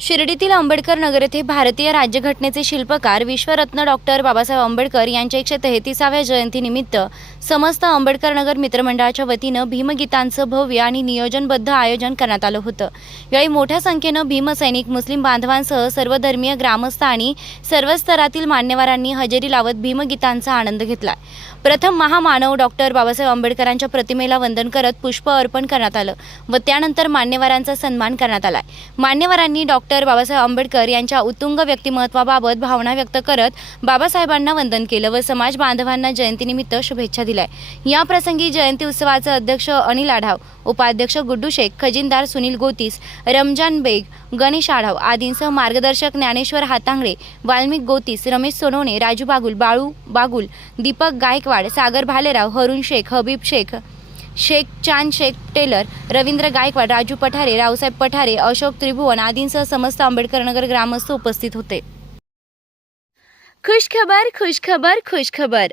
शिर्डीतील आंबेडकर नगर येथे भारतीय राज्यघटनेचे शिल्पकार विश्वरत्न डॉक्टर बाबासाहेब आंबेडकर यांच्या एकशे तेहतीसाव्या जयंतीनिमित्त समस्त आंबेडकर नगर मित्रमंडळाच्या वतीनं भीमगीतांचं भव्य आणि नियोजनबद्ध आयोजन करण्यात आलं होतं. यावेळी मोठ्या संख्येनं भीमसैनिक मुस्लिम बांधवांसह सर्वधर्मीय ग्रामस्थ आणि सर्व स्तरातील मान्यवरांनी हजेरी लावत भीमगीतांचा आनंद घेतला. प्रथम महामानव डॉक्टर बाबासाहेब आंबेडकरांच्या प्रतिमेला वंदन करत पुष्प अर्पण करण्यात आलं व त्यानंतर मान्यवरांचा सन्मान करण्यात आलाय. मान्यवरांनी डॉक्टर बाबासाहेब आंबेडकर यांच्या उत्तुंग व्यक्तिमत्वाबाबत भावना व्यक्त करत बाबासाहेबांना वंदन केलं व समाज बांधवांना जयंतीनिमित्त शुभेच्छा दिलाय. या प्रसंगी जयंती उत्सवाचे अध्यक्ष अनिल आढाव उपाध्यक्ष गुड्डू शेख खजिनदार सुनील गोतीस रमजान बेग गणेश आढाव आदींसह मार्गदर्शक ज्ञानेश्वर हातांगळे वाल्मिक गोतीस रमेश सोनवणे राजू बागुल बाळू बागुल दीपक गायकवाड सागर भालेराव हरुण शेख हबीब शेख शेख चांद शेख टेलर रवींद्र गायकवाड राजू पठारे रावसाहेब पठारे अशोक त्रिभुवन आदींसह समस्त आंबेडकर नगर ग्रामस्थ उपस्थित होते. खुश खबर खुश खबर खुश खबर.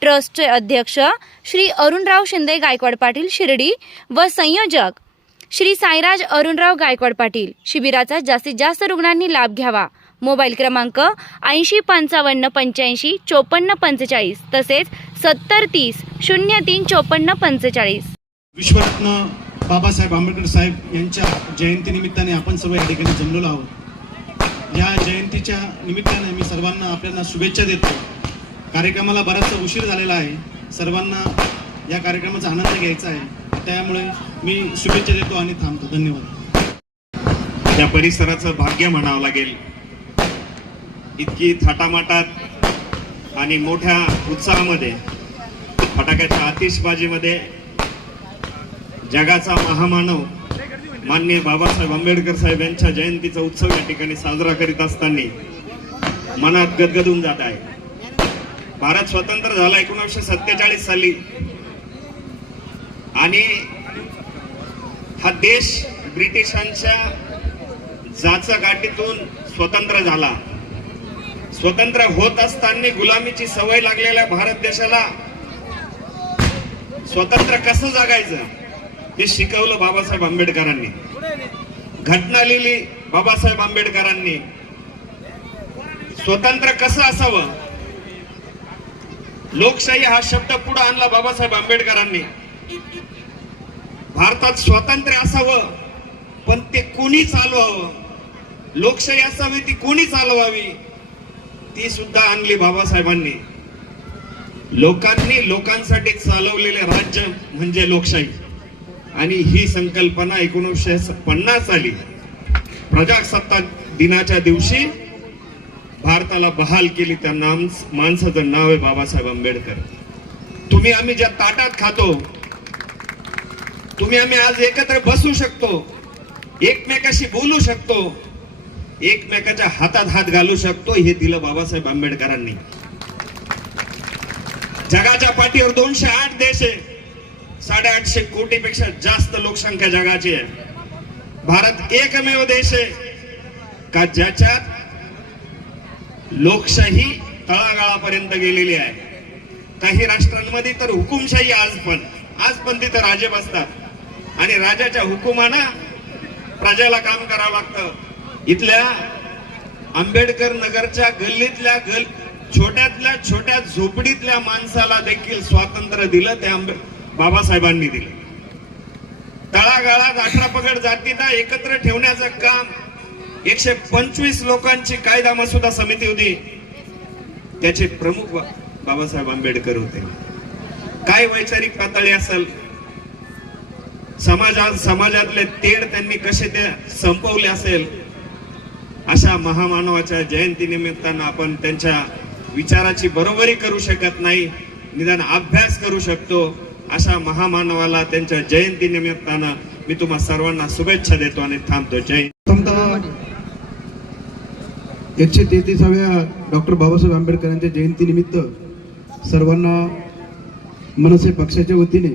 ट्रस्टचे अध्यक्ष श्री अरुणराव शिंदे गायकवाड पाटील शिर्डी व संयोजक श्री साईराज अरुणराव गायकवाड पाटील शिबिराचा जास्तीत जास्त रुग्णांनी लाभ घ्यावा. मोबाईल क्रमांक ऐंशी पंचावन्न पंच्याऐंशी चोपन्न पंचेचाळीस तसेच सत्तर तीस शून्य तीन चोपन्न पंचेचाळीस. विश्वरत्न बाबासाहेब आंबेडकर साहेब यांच्या जयंतीनिमित्ताने आपण सर्व या ठिकाणी जमलेलो आहोत. या जयंतीच्या निमित्ताने मी सर्वांना आपल्याला शुभेच्छा देतो. कार्यक्रमाला बराचसा उशीर झालेला आहे. सर्वांना या कार्यक्रमाचा आनंद घ्यायचा आहे. त्यामुळे मी शुभेच्छा देतो आणि थांबतो. धन्यवाद. त्या परिसराचं भाग्य म्हणावं लागेल. इतकी थाटामाटात आणि मोठ्या उत्साहामध्ये फटाक्याच्या आतिषबाजीमध्ये जगाचा महामानव मान्य बाबासाहेब आंबेडकर साहेब यांच्या जयंतीचा उत्सव या ठिकाणी साजरा करीत असताना मनात गदगदून जात आहे. भारत स्वतंत्र झाला एकोणीसशे सत्तेचाळीस साली. आणि हा देश ब्रिटिशांच्या जाचगाठीतून स्वतंत्र झाला. स्वतंत्र होत असताना गुलामीची सवय लागलेल्या भारत देशाला स्वतंत्र कसं जगायचं हे शिकवलं बाबासाहेब आंबेडकरांनी. घटना लिहिली बाबासाहेब आंबेडकरांनी. स्वतंत्र कसं असावं? लोकशाही हा शब्द पुढे आणला बाबासाहेब आंबेडकरांनी. भारतात स्वातंत्र्य असावं पण ते कोणी चालवावं? लोकशाही असावी ती कोणी चालवावी? ती सुद्धा आणली बाबासाहेबांनी. लोकांनी लोकांसाठी चालवलेले राज्य म्हणजे लोकशाही. आणि ही संकल्पना एकोणीसशे पन्नास साली प्रजासत्ताक दिनाच्या दिवशी भारताला बहाल केली त्या नाम माणसाचं नाव आहे बाबासाहेब आंबेडकर. तुम्ही आम्ही ज्या ताटात खातो तुम्ही आम्ही आज एकत्र बसू शकतो एकमेकाशी बोलू शकतो एकमेकाच्या हातात हात घालू शकतो हे दिलं बाबासाहेब आंबेडकरांनी. जगाच्या पाठीवर दोनशे आठ देश आहे. साडेआठशे कोटीपेक्षा जास्त लोकसंख्या जगाची आहे. भारत एकमेव देश आहे. का ज्याच्यात लोकशाही तळागाळापर्यंत गेलेली आहे. काही राष्ट्रांमध्ये तर हुकुमशाही आज पण आज पण तिथं राजे बसतात. आणि राजाच्या हुकुमाना प्रजेला काम करावं लागतं. इथल्या आंबेडकर नगरच्या गल्लीतल्या गल छोट्यातल्या छोट्या झोपडीतल्या माणसाला देखील स्वातंत्र्य दिलं ते आंबे बाबासाहेबांनी दिलं. तळागाळात अठरा पगड जातींना एकत्र ठेवण्याचं काम एकशे पंचवीस लोकांची कायदा मसुदा समिती होती. त्याचे प्रमुख बाबासाहेब आंबेडकर होते. काय वैचारिक पातळी असेल? समाजात समाजातले तेढ त्यांनी कसे ते संपवले असेल? अशा महामानवाच्या जयंती निमित्तानं आपण त्यांच्या विचाराची बरोबरी करू शकत नाही निदान अभ्यास करू शकतो. अशा महामानवाला त्यांच्या जयंती निमित्तानं मी तुम्हा सर्वांना शुभेच्छा देतो आणि थांबतो. जय एकशे तेहतीसाव्या डॉक्टर बाबासाहेब आंबेडकरांच्या जयंतीनिमित्त सर्वांना मनसे पक्षाच्या वतीने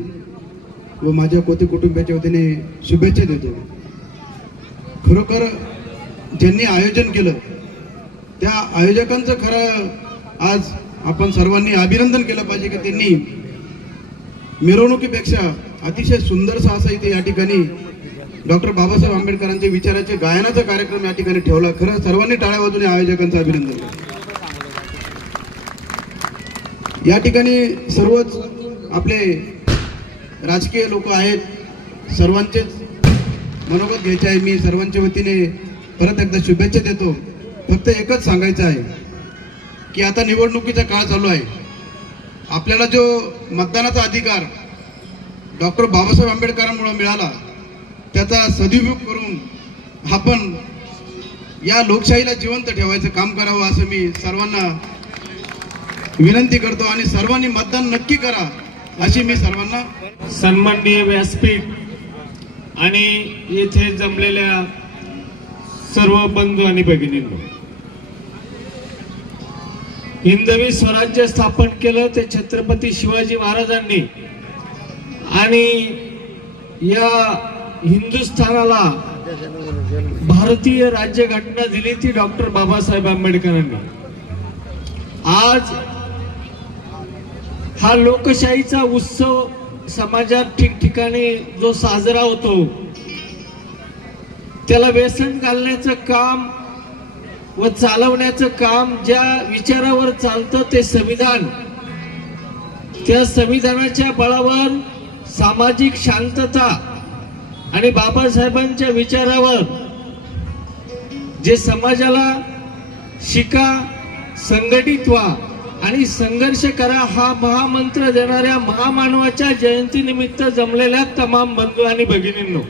व माझ्या कोते कुटुंबियाच्या वतीने शुभेच्छा देतो. खरोखर ज्यांनी आयोजन केलं त्या आयोजकांचं खरं आज आपण सर्वांनी अभिनंदन केलं पाहिजे की त्यांनी मिरवणुकीपेक्षा अतिशय सुंदरसा असा इथे या ठिकाणी डॉक्टर बाबासाहेब आंबेडकरांच्या विचाराचे गायनाचा कार्यक्रम या ठिकाणी ठेवला. खरं सर्वांनी टाळ्या वाजून आयोजकांचं अभिनंदन. या ठिकाणी सर्वच आपले राजकीय लोक आहेत. सर्वांचेच मनोगत घ्यायचे आहे मी. सर्वांच्या वतीने परत एकदा शुभेच्छा देतो. फक्त एकच सांगायचं आहे की आता निवडणुकीचा काळ चालू आहे. आपल्याला जो मतदानाचा अधिकार डॉक्टर बाबासाहेब आंबेडकरांमुळे मिळाला त्याचा सदुपयोग करून आपण या लोकशाहीला जिवंत ठेवायचं काम करावं असं मी सर्वांना विनंती करतो आणि सर्वांनी मतदान नक्की करा अशी मी सर्वांना सन्माननीय व्यासपीठ आणि येथे जमलेल्या सर्व बंधू आणि भगिनींनो हिंदवी स्वराज्य स्थापन केलं ते छत्रपती शिवाजी महाराजांनी आणि या हिंदुस्थानाला भारतीय राज्यघटना दिली ती डॉक्टर बाबासाहेब आंबेडकरांनी. आज हा लोकशाहीचा उत्सव समाजात ठिकठिकाणी जो साजरा होतो त्याला व्यसन घालण्याचं काम व चालवण्याचं काम ज्या विचारावर चालतं ते संविधान. त्या संविधानाच्या बळावर सामाजिक शांतता आणि बाबासाहेबांच्या विचारावर जे समाजाला शिका संघटित व्हा आणि संघर्ष करा हा महामंत्र देणाऱ्या महामानवाच्या जयंतीनिमित्त जमलेल्या तमाम बंधू आणि भगिनींनो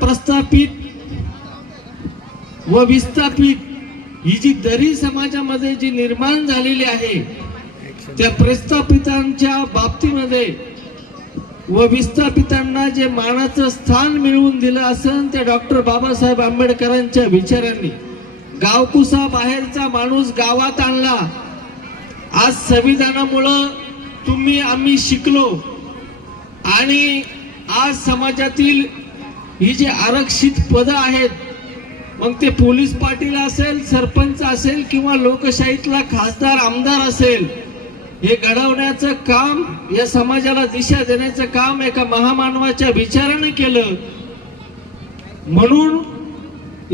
प्रस्थापित व विस्थापित ही जी दरी समाजामध्ये जी निर्माण झालेली आहे त्या प्रस्थापितांच्या बाबतीमध्ये व विस्थापितांना जे मानाचं स्थान मिळवून दिलं असेल ते डॉक्टर बाबासाहेब आंबेडकरांच्या विचारांनी. गावकुसा बाहेरचा माणूस गावात आणला. आज संविधानामुळं तुम्ही आम्ही शिकलो. आणि आज समाजातील ही जी आरक्षित पदं आहेत मग ते पोलीस पाटील असेल सरपंच असेल किंवा लोकशाहीतला खासदार आमदार असेल हे घडवण्याचं काम या समाजाला दिशा देण्याचं काम एका महामानवाच्या विचाराने केलं. म्हणून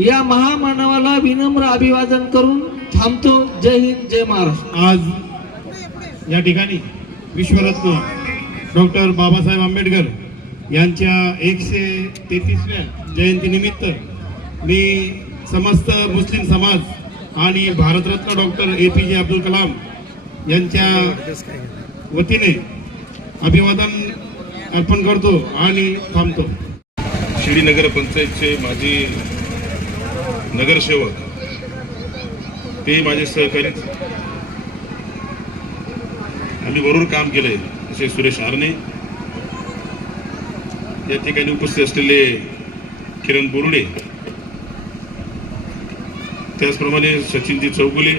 या महामानवाला विनम्र अभिवादन करून थांबतो. जय हिंद जय महाराष्ट्र. आज या ठिकाणी विश्वरत्न डॉक्टर बाबासाहेब आंबेडकर यांच्या एकशे तेहतीसव्या जयंतीनिमित्त मी समस्त मुस्लिम समाज आणि भारतरत्न डॉक्टर ए पी जे अब्दुल कलाम यांच्या वतीने अभिवादन अर्पण करतो आणि थांबतो. शिर्डी नगर पंचायतचे माजी नगरसेवक ते माझे सहकारी. आम्ही बरोबर काम केलंय असे सुरेश आरणे या ठिकाणी उपस्थित असलेले किरण बोरुडे. त्याचप्रमाणे सचिनजी चौगुले.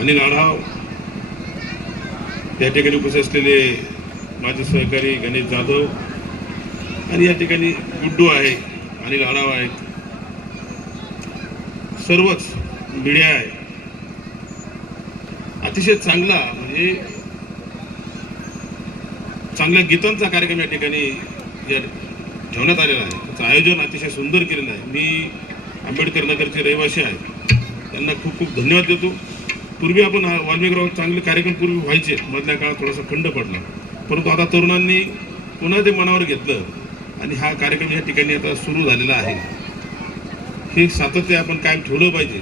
अनिल आढाव या ठिकाणी उपस्थित असलेले माझे सहकारी गणेश जाधव आणि या ठिकाणी गुड्डू आहे अनिल आढाव आहेत. सर्वच मीडिया आहे. अतिशय चांगला म्हणजे चांगल्या गीतांचा कार्यक्रम या ठिकाणी या ठेवण्यात आलेला आहे. त्याचं आयोजन अतिशय सुंदर केलेलं आहे. मी आंबेडकर नगरचे रहिवासी आहे. त्यांना खूप खूप धन्यवाद देतो. पूर्वी आपण वाल्मिकराव चांगले कार्यक्रम पूर्वी व्हायचे. मधल्या काळात थोडासा खंड पडला. परंतु आता तरुणांनी पुन्हा ते मनावर घेतलं आणि हा कार्यक्रम या ठिकाणी आता सुरू झालेला आहे. हे सातत्य आपण कायम ठेवलं पाहिजे.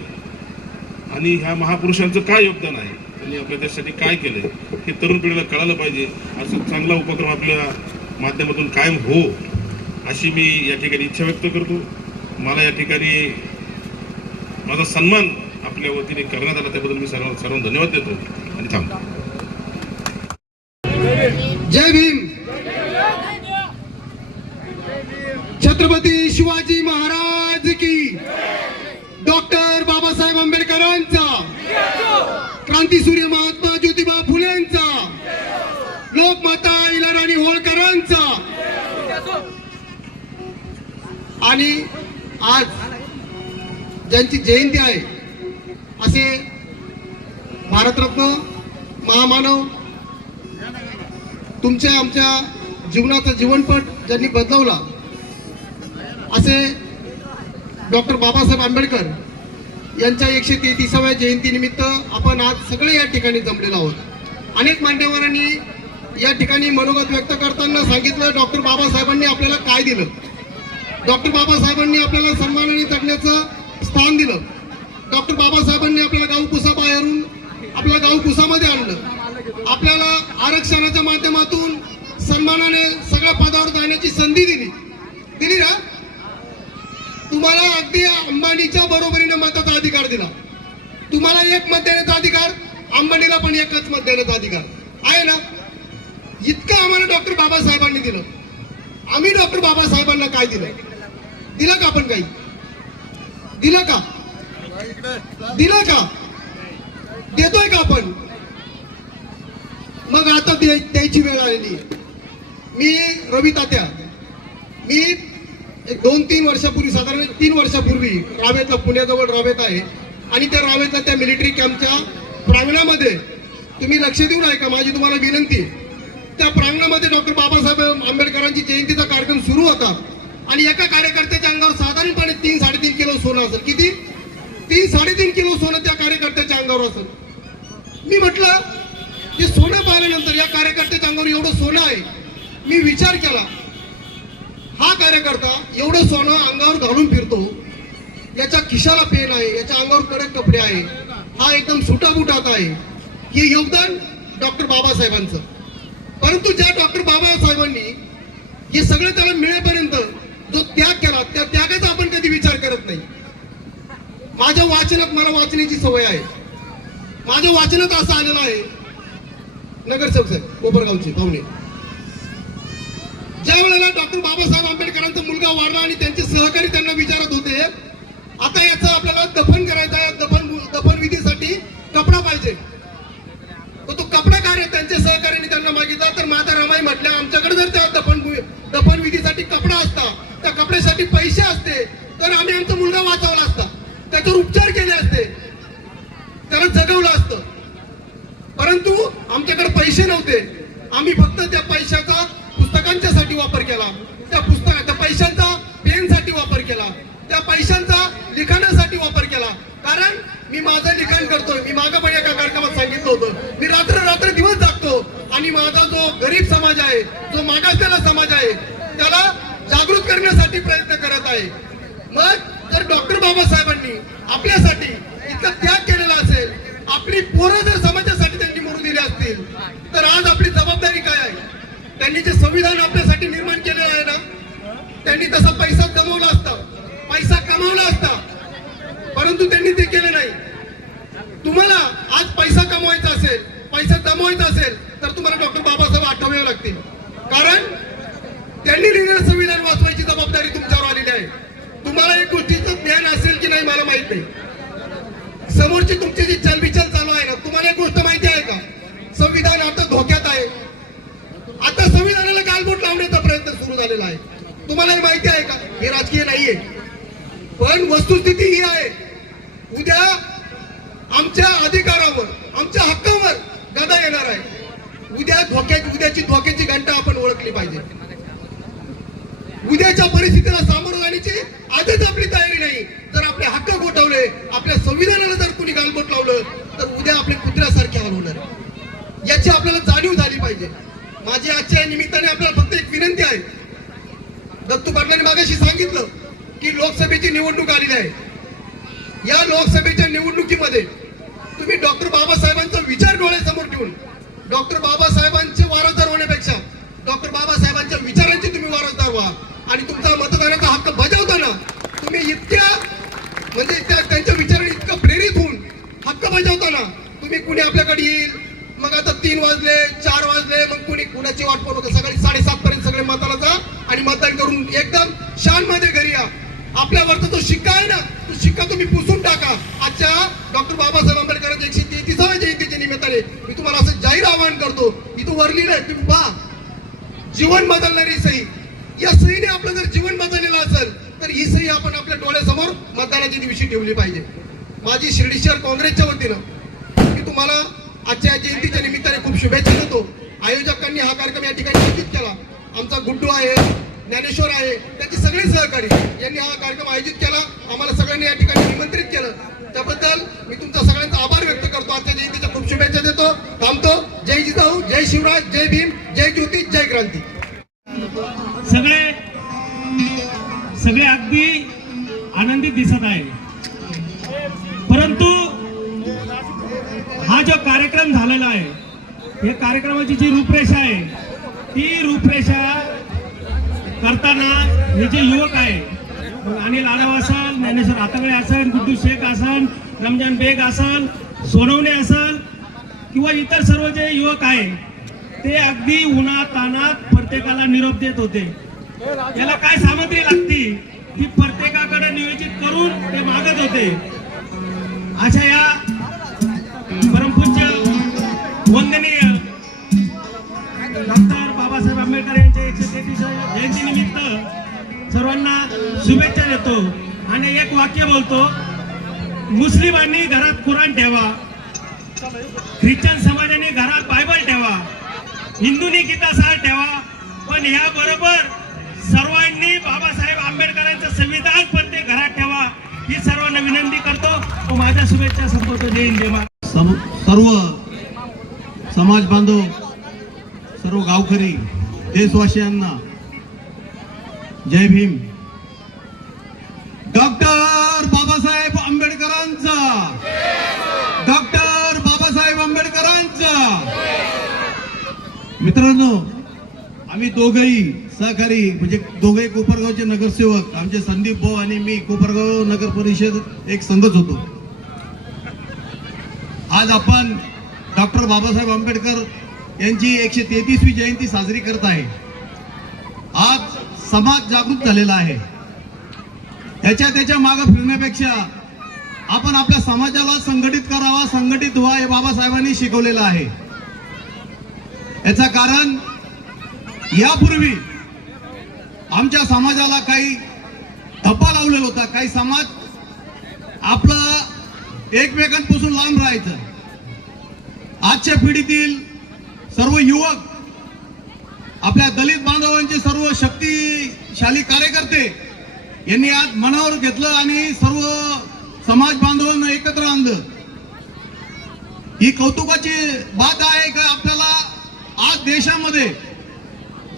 आणि ह्या महापुरुषांचं काय योगदान आहे? त्यांनी आपल्या देशासाठी काय केलंय? हे तरुण पिढीला कळालं पाहिजे. असा चांगला उपक्रम आपल्या माध्यमातून कायम हो अशी मी या ठिकाणी इच्छा व्यक्त करतो. मला या ठिकाणी माझा सन्मान आपल्या वतीने करण्यात आला त्याबद्दल मी सर्व सर्व धन्यवाद देतो. आणि थांबतो जय भीम. छत्रपती शिवाजी महाराज की. डॉक्टर बाबासाहेब आंबेडकरांचा. क्रांतीसूर्य महात्मा ज्योतिबा फुलेंचा. लोकमाता इलाराणी होळकरांचा. आणि आज ज्यांची जयंती आहे तुमच्या आमच्या जीवनाचा जीवनपट ज्यांनी बदलवला असे डॉक्टर बाबासाहेब आंबेडकर यांच्या एकशे तेहतीसाव्या जयंतीनिमित्त आपण आज सगळे या ठिकाणी जमलेलो आहोत. अनेक मान्यवरांनी या ठिकाणी मनोगत व्यक्त करताना सांगितलं डॉक्टर बाबासाहेबांनी आपल्याला काय दिलं? डॉक्टर बाबासाहेबांनी आपल्याला सन्मानाने जगण्याचं स्थान दिलं. डॉक्टर बाबासाहेबांनी आपल्याला गावकुसा बाहेरून आपल्या गावकुसामध्ये आणलं. आपल्याला आरक्षणाच्या माध्यमातून सन्मानाने सगळ्या पदावर जाण्याची संधी दिली. दिली ना? तुम्हाला अगदी अंबानीच्या बरोबरीने मताचा अधिकार दिला. तुम्हाला एक मत देण्याचा अधिकार अंबानीला पण एकच मत देण्याचा अधिकार. आहे ना? इतकं आम्हाला डॉक्टर बाबासाहेबांनी दिलं. आम्ही डॉक्टर बाबासाहेबांना काय दिलं? दिलं का आपण काही? दिलं का? दिलं का? देतोय का आपण? मग आता द्याय- द्यायची वेळ आलेली मी रवी तात्या मी एक दोन तीन वर्षापूर्वी साधारण तीन वर्षापूर्वी रावेतला पुण्याजवळ रावेत आहे. आणि त्या रावेतला त्या मिलिटरी कॅम्पच्या प्रांगणामध्ये तुम्ही लक्ष देऊन ऐका माझी तुम्हाला विनंती त्या प्रांगणामध्ये डॉक्टर बाबासाहेब आंबेडकरांची जयंतीचा कार्यक्रम सुरू होता. आणि एका कार्यकर्त्याच्या अंगावर साधारणपणे तीन साडेतीन किलो सोनं असेल. किती? तीन साडेतीन किलो सोनं त्या कार्यकर्त्याच्या अंगावर असेल. मी म्हटलं कार्यकर्त्याच्या एवढं सोनं आहे. मी विचार केला. हा कार्यकर्ता एवढं सोनं अंगावर घालून फिरतो. याच्या खिशाला पेन आहे याच्या अंगावर कडक कपडे आहे. हा एकदम सुटाबुटात आहे. हे योगदान डॉक्टर बाबासाहेबांचं. परंतु ज्या डॉक्टर बाबासाहेबांनी हे सगळं त्याला मिळेपर्यंत जो त्याग केला त्या त्यागाचा आपण कधी विचार करत नाही. माझ्या वाचनात मला वाचण्याची सवय आहे. माझ्या वाचनात असं आलेलं आहे नगरसेवक साहेब कोपरगावचे पाहुणे. ज्या वेळेला डॉक्टर बाबासाहेब आंबेडकरांचा मुलगा वाढला आणि त्यांचे सहकारी त्यांना विचारत होते आता याचं आपल्याला दफन करायचं आहे दफन दफन विधीसाठी कपडा पाहिजे. तर तो कपडा काय त्यांच्या सहकार्याने त्यांना मागितला? तर माता रमाई म्हटल्या आमच्याकडे जर त्या दफन दफन विधीसाठी कपडा असता त्या कपड्यासाठी पैसे असते तर आम्ही आमचा मुलगा वाचवला असता. त्याच्यावर उपचार केले असते. त्याला जगवलं असतं. परंतु आमच्याकडे पैसे नव्हते. आम्ही फक्त त्या पैशाचा पुस्तकांच्यासाठी वापर केला. त्या पुस्तक त्या पैशांचा पेनसाठी वापर केला. त्या पैशांचा लिखाणासाठी वापर केला. कारण मी माझं लिखाण करतोय. मी मागं पण एका कार्यक्रमात सांगितलं होतं. मी रात्र रात्र दिवस जागतो. आणि माझा जो गरीब समाज आहे जो मागासलेला समाज आहे त्याला जागृत करण्यासाठी प्रयत्न करत आहे. मग जर डॉक्टर बाबासाहेबांनी आपल्यासाठी इतका त्याग केलेला असेल आपली पोरं जर समाजासाठी असतील तर आज आपली जबाबदारी काय आहे? त्यांनी जे संविधान आपल्यासाठी निर्माण केलेलं आहे ना त्यांनी तसा पैसा जमवला असता पैसा कमावला असता परंतु त्यांनी ते केले नाही. तुम्हाला आज पैसा कमवायचा असेल पैसा जमवायचा असेल तर तुम्हाला डॉक्टर बाबासाहेब आठवावे लागतील. कारण त्यांनी लिहिलेलं संविधान वाचवायची जबाबदारी तुमच्यावर आलेली आहे. तुम्हाला एक गोष्टीचं ज्ञान असेल की नाही मला माहीत नाही. समोरची तुमची जी चलबिचल चालू आहे ना तुम्हाला एक गोष्ट माहिती आहे का? संविधान आता धोक्यात आहे. आता संविधानाला गालबोट लावण्याचा प्रयत्न सुरू झालेला आहे. तुम्हाला हे माहिती आहे का? हे राजकीय नाहीये. पण वस्तुस्थिती ही आहे. उद्या आमच्या अधिकारावर आमच्या हक्कावर गदा येणार आहे. उद्या धोक्याची उद्याची धोक्याची घंटा आपण ओळखली पाहिजे. उद्याच्या परिस्थितीला सामोरं जाण्याची आजच आपली तयारी नाही. जर आपले हक्क गोठवले आपल्या संविधानाला जर कुणी गालबोट लावलं तर उद्या आपल्या कुत्र्यासारखे हाल होणार याची आपल्याला जाणीव झाली पाहिजे. माझी आजच्या निमित्ताने आपल्याला फक्त एक विनंती आहे. दत्तू पाटलांनी मागाशी सांगितलं की लोकसभेची निवडणूक आलेली आहे. या लोकसभेच्या निवडणुकीमध्ये तुम्ही डॉक्टर बाबासाहेबांचा विचार डोळ्यासमोर ठेवून डॉक्टर बाबासाहेबांचे वारसदार होण्यापेक्षा डॉक्टर बाबासाहेबांच्या विचारांचे तुम्ही वारसदार व्हा आणि तुमचा मतदानाचा हक्क बजावता तुम्ही इतक्या म्हणजे त्या त्यांच्या विचाराने इतकं प्रेरित होऊन हक्क बजावताना तुम्ही कुणी आपल्याकडे येईल मग आता तीन वाजले चार वाजले मग कुणी कुणाची वाट पाहत होतं. सकाळी साडेसात पर्यंत सगळे मताला जा आणि मतदान करून एकदम शानमध्ये घरी या. आपल्यावरचा जो शिक्का आहे ना तो शिक्का तुम्ही पुसून टाका. आजच्या डॉक्टर बाबासाहेब आंबेडकरांच्या एकशे तेहतीसाव्या जयंतीच्या निमित्ताने मी तुम्हाला असं जाहीर आवाहन करतो इथं वरली नाही तुम्ही पहा. जीवन बदलणारी सही. या सहीने आपलं जर जीवन बदललेलं असेल तर ही सही आपण आपल्या डोळ्यासमोर मतदानाच्या दिवशी ठेवली पाहिजे. माझी शिर्डी शहर काँग्रेसच्या वतीनं मी तुम्हाला आजच्या जयंतीच्या निमित्ताने खूप शुभेच्छा देतो आयोजकांनी हा कार्यक्रम या ठिकाणी आयोजित केला आमचा गुड्डू आहे ज्ञानेश्वर आहे त्याचे सगळे सहकारी यांनी हा कार्यक्रम आयोजित केला. आम्हाला सगळ्यांनी या ठिकाणी निमंत्रित केलं. त्याबद्दल मी तुमचा सगळ्यांचा आभार व्यक्त करतो. आजच्या जयंतीच्या खूप शुभेच्छा देतो. थांबतो. जय जिजाऊ जय शिवराज जय भीम जय ज्योती जय क्रांती. सगळे सगळे अगदी आनंदित दिसत आहे. परंतु हा जो कार्यक्रम झालेला आहे या कार्यक्रमाची जी रूपरेषा आहे ती रूपरेषा करताना हे जे युवक आहे अनिल आडव असाल ज्ञानेश्वर आतागळे असन गुड्डू शेख असन रमजान बेग असल सोनवणे असल किंवा इतर सर्व जे युवक आहे ते अगदी उन्हातानात प्रत्येकाला निरोप देत होते. याला काय सामग्री लागती? ती प्रत्येकाकडे नियोजित करून ते मागत होते. अशा या परमपूज्य वंदनी एकशे सर्वांना शुभेच्छा देतो. आणि एक वाक्य बोलतो मुस्लिमांनी घरात कुराण ठेवा ख्रिश्चन समाजाने घरात बायबल ठेवा हिंदूंनी गीता सार ठेवा पण या बरोबर सर्वांनी बाबासाहेब आंबेडकरांचं संविधान प्रत्येक घरात ठेवा ही सर्वांना विनंती करतो. माझ्या शुभेच्छा संपवतो. जय हिंद सम- सर्व समाज बांधव सर्व गावकरी देशवासियांना जय भीम. डॉक्टर बाबासाहेब आंबेडकरांचा. डॉक्टर बाबासाहेब आंबेडकरांचा. मित्रांनो आम्ही दोघही सहकारी म्हणजे दोघे कोपरगावचे नगरसेवक. आमचे संदीप भाऊ आणि मी कोपरगाव नगर परिषद एक संघच होतो. आज आपण डॉक्टर बाबासाहेब आंबेडकर यांची एकशे तेहतीसवी जयंती साजरी करत आहे. आज समाज जागृत झालेला आहे. त्याच्या त्याच्या मागं फिरण्यापेक्षा आपण आपल्या समाजाला संघटित करावा संघटित व्हा हे बाबासाहेबांनी शिकवलेलं आहे. याचा कारण यापूर्वी आमच्या समाजाला काही धप्पा लावलेला होता. काही समाज आपला एकमेकांपासून लांब राहायचं. आजच्या पिढीतील सर्व युवक आपल्या दलित बांधवांचे सर्व शक्तिशाली कार्यकर्ते यांनी आज मनावर घेतलं आणि सर्व समाज बांधवांना एकत्र आणलं. ही कौतुकाची बात आहे का आपल्याला? आज देशामध्ये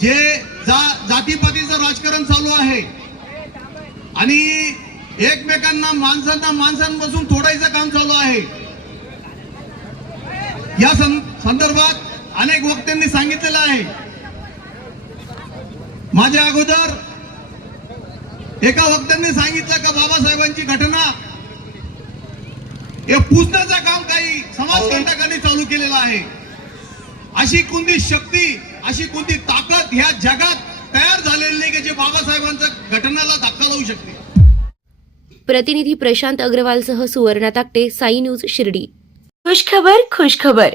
जे जा जातीपातीचं राजकारण चालू आहे आणि एकमेकांना माणसांना माणसांपासून तोडायचं काम चालू आहे. या सं- संदर्भात अनेक वक्त्यांनी सांगितलेलं आहे. माझ्या अगोदर एका वक्त्यांनी सांगितलं का बाबासाहेबांची घटना हे पुसण्याचं काम काही समाजकंटकांनी चालू केलेलं आहे. अशी कोणती शक्ती अशी कोणती ताकद ह्या जगात तयार झालेली नाही की जे बाबासाहेबांच्या घटनेला धक्का लावू शकते. प्रतिनिधी प्रशांत अग्रवालसह सुवर्णा ताकटे साई न्यूज शिर्डी. खुशखबर खुशखबर.